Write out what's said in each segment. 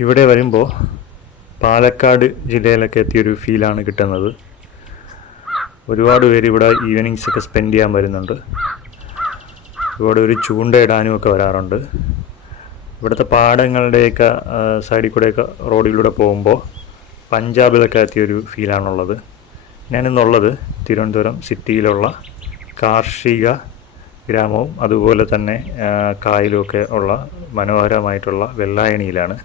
ഇവിടെ വരുമ്പോൾ പാലക്കാട് ജില്ലയിലൊക്കെ എത്തിയൊരു ഫീലാണ് കിട്ടുന്നത്. ഒരുപാട് പേര് ഇവിടെ ഈവനിങ്സ് ഒക്കെ സ്പെൻഡ് ചെയ്യാൻ വരുന്നുണ്ട്. ഇവിടെ ഒരു ചൂണ്ടയിടാനും ഒക്കെ വരാറുണ്ട്. ഇവിടുത്തെ പാടങ്ങളുടെയൊക്കെ സൈഡിൽ കൂടെയൊക്കെ റോഡിലൂടെ പോകുമ്പോൾ പഞ്ചാബിലൊക്കെ എത്തിയൊരു ഫീലാണുള്ളത്. ഞാനിന്നുള്ളത് തിരുവനന്തപുരം സിറ്റിയിലുള്ള കാർഷിക ഗ്രാമവും അതുപോലെ തന്നെ കായലുമൊക്കെ ഉള്ള മനോഹരമായിട്ടുള്ള വെള്ളായണിയിലാണ്.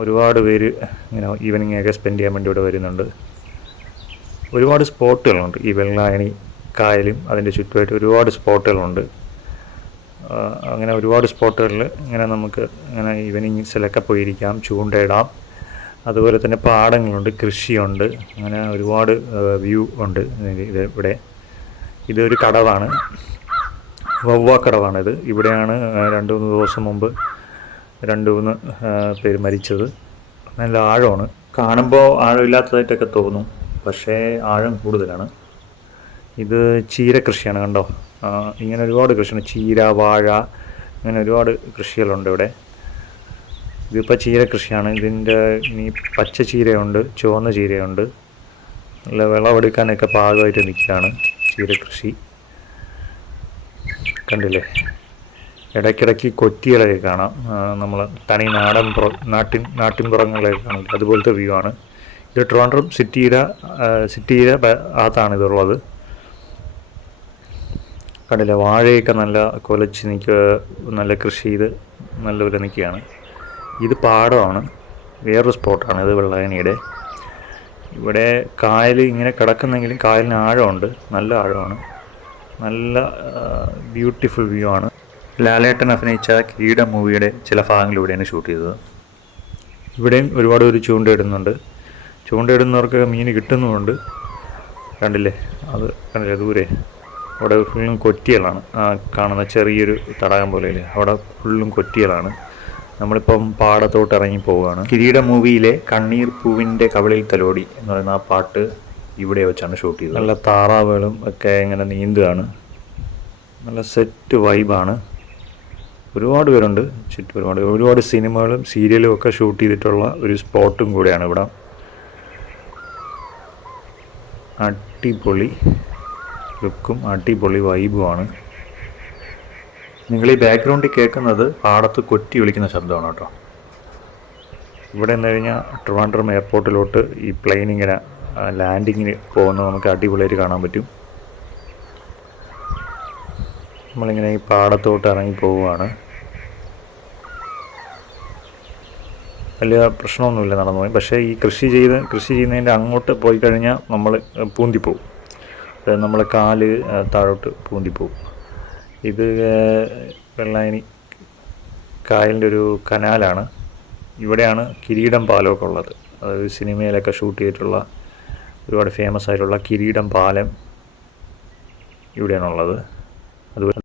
ഒരുപാട് പേര് ഇങ്ങനെ ഈവനിങ് ഒക്കെ സ്പെൻഡ് ചെയ്യാൻ വേണ്ടി ഇവിടെ വരുന്നുണ്ട്. ഒരുപാട് സ്പോട്ടുകളുണ്ട്. ഈ വെള്ളായണി കായലും അതിന്റെ ചുറ്റുമായിട്ട് ഒരുപാട് സ്പോട്ടുകളുണ്ട്. അങ്ങനെ ഒരുപാട് സ്പോട്ടുകളിൽ ഇങ്ങനെ നമുക്ക് ഇങ്ങനെ ഈവനിങ്സിലൊക്കെ പോയിരിക്കാം ചൂണ്ടയിടാം. അതുപോലെ തന്നെ പാടങ്ങളുണ്ട് കൃഷിയുണ്ട്. അങ്ങനെ ഒരുപാട് വ്യൂ ഉണ്ട് ഇത് ഇവിടെ. ഇതൊരു കടവാണ്. വവ്വാക്കടവാണിത് ഇവിടെയാണ് രണ്ട് മൂന്ന് ദിവസം മുമ്പ് രണ്ട് മൂന്ന് പേര് മരിച്ചത്. നല്ല ആഴമാണ്. കാണുമ്പോൾ ആഴമില്ലാത്തതായിട്ടൊക്കെ തോന്നും. പക്ഷേ ആഴം കൂടുതലാണ്. ഇത് ചീര കൃഷിയാണ് കണ്ടോ? ഇങ്ങനെ ഒരുപാട് കൃഷിയാണ് ചീര വാഴ ഇങ്ങനെ ഒരുപാട് കൃഷികളുണ്ട് ഇവിടെ. ഇതിപ്പോൾ ചീര കൃഷിയാണ്. ഇതിന്റെ ഇനി പച്ച ചീരയുണ്ട് ചുവന്ന ചീരയുണ്ട്. നല്ല വിളവെടുക്കാനൊക്കെ പാകമായിട്ട് നിൽക്കുകയാണ് ചീര കൃഷി. കണ്ടില്ലേ? ഇടയ്ക്കിടയ്ക്ക് കൊറ്റികളെ കാണാം. നമ്മൾ തനി നാടൻ പുറ നാട്ടിൻ പുറങ്ങളെ കാണും അതുപോലത്തെ വ്യൂ ആണ്. ഇത് ട്രോൺഡ്രം സിറ്റിയുടെ സിറ്റിയുടെ അകത്താണ് ഇതുള്ളത്. കണ്ടില്ല? വാഴയൊക്കെ നല്ല കൊലച്ച് നിൽക്കുക നല്ല കൃഷി ചെയ്ത് നല്ലപോലെ നിൽക്കുകയാണ്. ഇത് പാടമാണ്. വേറൊരു സ്പോട്ടാണ് ഇത് വെള്ളായണിയുടെ. ഇവിടെ കായൽ ഇങ്ങനെ കിടക്കുന്നെങ്കിലും കായലിന് ആഴമുണ്ട്. നല്ല ആഴമാണ്. നല്ല ബ്യൂട്ടിഫുൾ വ്യൂ ആണ്. ലാലേട്ടൻ അഭിനയിച്ച കിരീട മൂവിയുടെ ചില ഭാഗങ്ങൾ ഇവിടെയാണ് ഷൂട്ട് ചെയ്തത്. ഇവിടെയും ഒരുപാട് പേര് ചൂണ്ടയിടുന്നുണ്ട്. ചൂണ്ടയിടുന്നവർക്ക് മീൻ കിട്ടുന്നുമുണ്ട്. കണ്ടില്ലേ? അത് കണ്ടില്ലേ? ദൂരെ. അവിടെ ഫുള്ളും കൊറ്റികളാണ്. ആ കാണുന്ന ചെറിയൊരു തടാകം പോലെയല്ലേ? അവിടെ ഫുള്ളും കൊറ്റികളാണ്. നമ്മളിപ്പം പാടത്തോട്ട് ഇറങ്ങി പോവുകയാണ്. കിരീട മൂവിയിലെ കണ്ണീർ പൂവിന്റെ കവളിൽ തലോടി എന്ന് പറയുന്ന ആ പാട്ട് ഇവിടെ വെച്ചാണ് ഷൂട്ട് ചെയ്തത്. നല്ല താറാവുകളും ഒക്കെ ഇങ്ങനെ നീന്തുകയാണ്. നല്ല സെറ്റ് വൈബാണ്. ഒരുപാട് പേരുണ്ട്. ചുറ്റും ഒരുപാട് ഒരുപാട് സിനിമകളും സീരിയലും ഒക്കെ ഷൂട്ട് ചെയ്തിട്ടുള്ള ഒരു സ്പോട്ടും കൂടെയാണ് ഇവിടെ. അടിപൊളി ലുക്കും അടിപൊളി വൈബുമാണ് നിങ്ങൾ ഈ ബാക്ക്ഗ്രൗണ്ടിൽ കേൾക്കുന്നത് പാടത്ത് കൊറ്റി വിളിക്കുന്ന ശബ്ദമാണ് കേട്ടോ. ഇവിടെ നിന്ന് കഴിഞ്ഞാൽ ട്രിവാൻഡ്രം എയർപോർട്ടിലോട്ട് ഈ പ്ലെയിൻ ഇങ്ങനെ ലാൻഡിങ്ങിന് പോകുന്നത് നമുക്ക് അടിപൊളിയായിട്ട് കാണാൻ പറ്റും. നമ്മളിങ്ങനെ ഈ പാടത്തോട്ട് ഇറങ്ങി പോവുകയാണ്. വലിയ പ്രശ്നമൊന്നുമില്ല നടന്നു പോയി പക്ഷേ ഈ കൃഷി ചെയ്ത് കൃഷി ചെയ്യുന്നതിന്റെ അങ്ങോട്ട് പോയി കഴിഞ്ഞാൽ നമ്മൾ പൂന്തിപ്പോവും. അതായത് നമ്മളെ കാൽ താഴോട്ട് പൂന്തിപ്പോവും. ഇത് വെള്ളായണി കായലിന്റെ ഒരു കനാലാണ്. ഇവിടെയാണ് കിരീടം പാലമൊക്കെ ഉള്ളത്. അതായത് സിനിമയിലൊക്കെ ഷൂട്ട് ചെയ്തിട്ടുള്ള ഒരുപാട് ഫേമസ് ആയിട്ടുള്ള കിരീടം പാലം ഇവിടെയാണുള്ളത്. അതുപോലെ